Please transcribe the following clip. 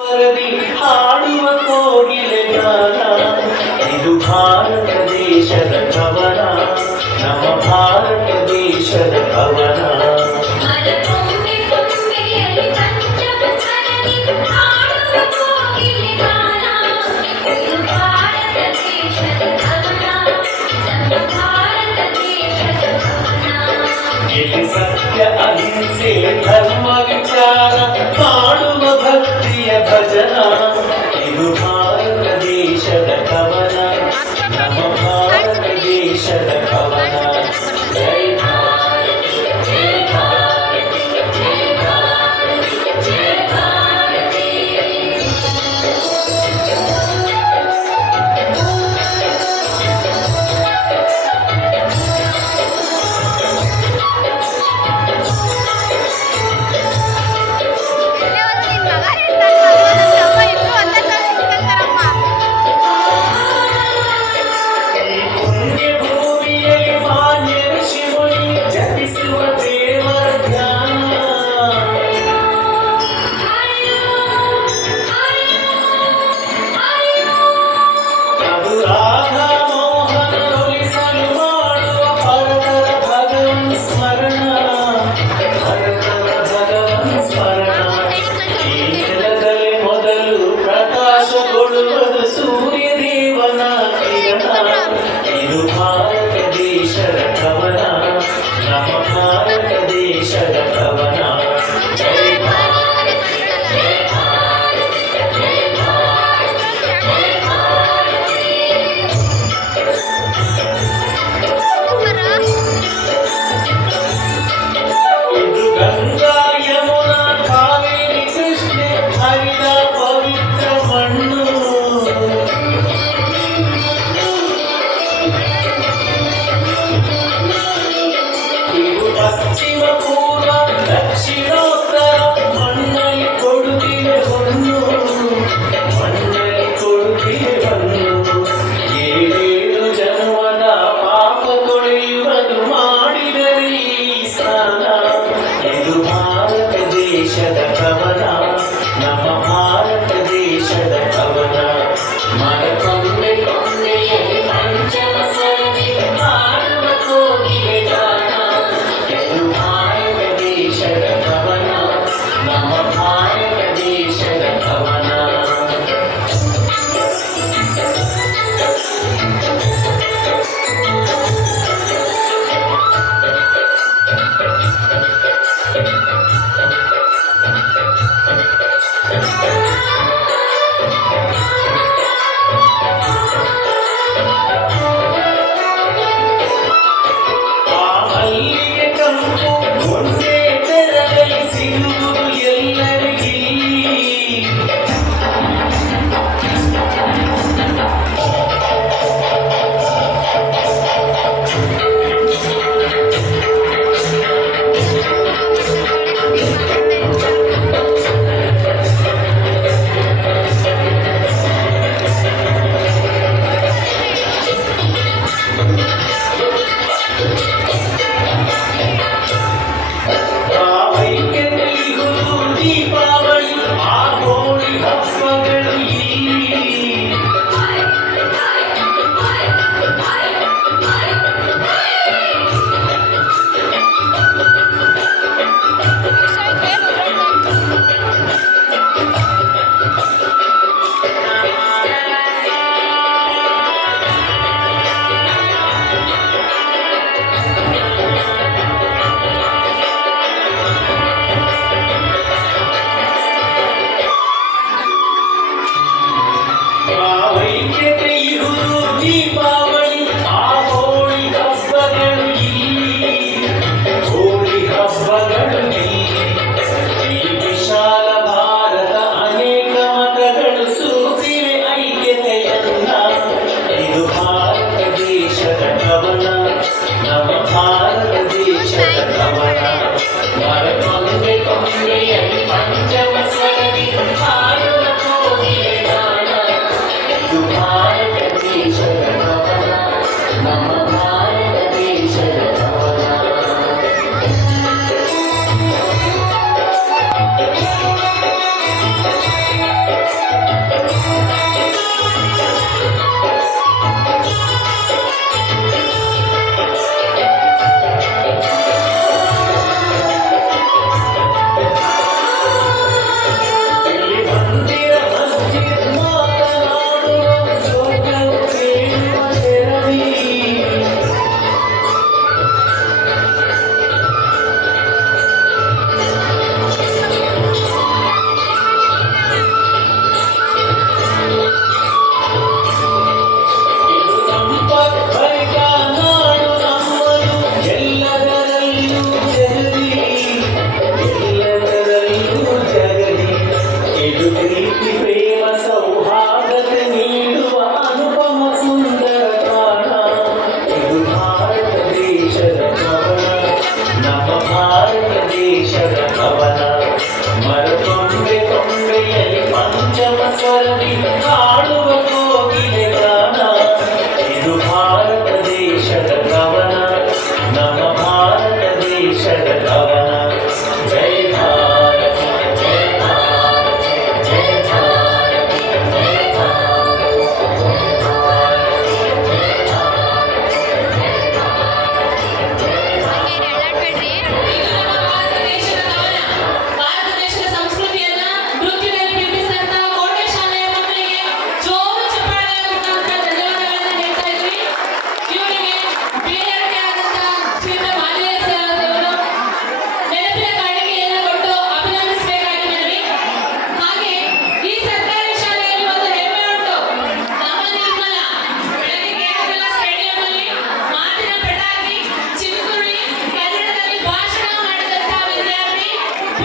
ಹಾಡುವ ಕೋಗಿಲೆಗಾನ ಇದು ಭಾರತ ದೇಶದ ಭವನ ನಮ್ಮ ಭಾರತ ದೇಶದ ಭವನ ಸತ್ಯ ಅಹಿಂಸೆ ಧರ್ಮಗಳ Hare Now,